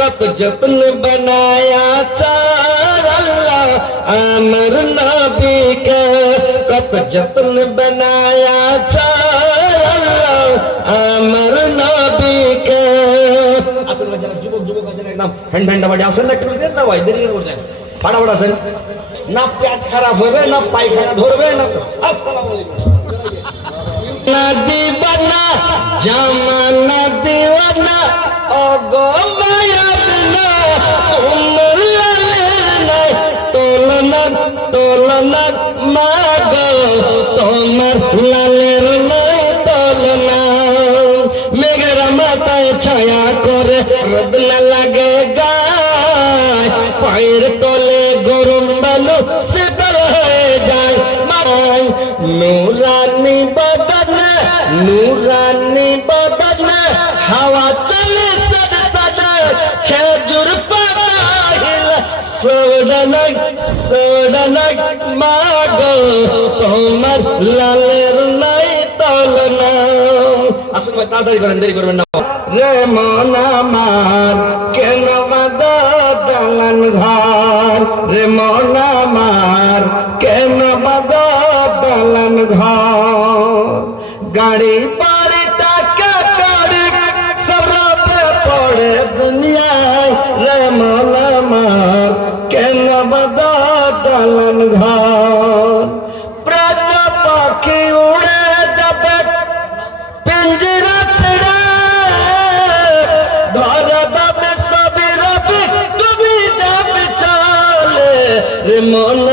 কত যত্ন বানায়া চায় আল্লাহ আমার নবীকে, কত যত্ন বানায়া চায় আল্লাহ আমার নবীকে। আসলে যারা যুবক যুবক আছেন একদম হ্যান্ড হ্যান্ডা বাড়ি আসেন না, একটু দেন না ভাই, দেরি করে যায় ফাটাফাট আসেন, না পেট খারাপ হবে না পায়খানা ধরবে না। আসসালামু আলাইকুম। না দিবানা জামানা দিওয়ানা ওগো মায়ার না তোমার লালের নাই তোলনা তোলনা মাগো তোমার লালের নাই তোলনা। মেঘের মাথায় ছায়া করে রোদ না লাগে গায়, পায়ের তলে গরম বালু শীতল হয়ে যায় মারাই। নুরানি বদনে নুরানি বদনে হাওয়া চলে সাদা সাদা, খেজুর পাতা হিলা সোডানক সোডানক মাগো তোমার লালের নাই তলনা। আসুন ভাই তাড়াতাড়ি করেন, দেরি করবেন না। রে মন আমার কেন বাঁধো দালান ঘর, রে মন আমার কেন বাঁধো দালান ঘর। গাড়ি পারে টাকা করে সবরে পড়ে দুনিয়ায়, রে মন আমার কেন বাঁধো দালান ঘর। প্রাণ পাখি উড়ে যাবে পিঞ্জরা ছেড়ে, ধরা দাবে সবই রবি তুমি যাবে চলে, রে মন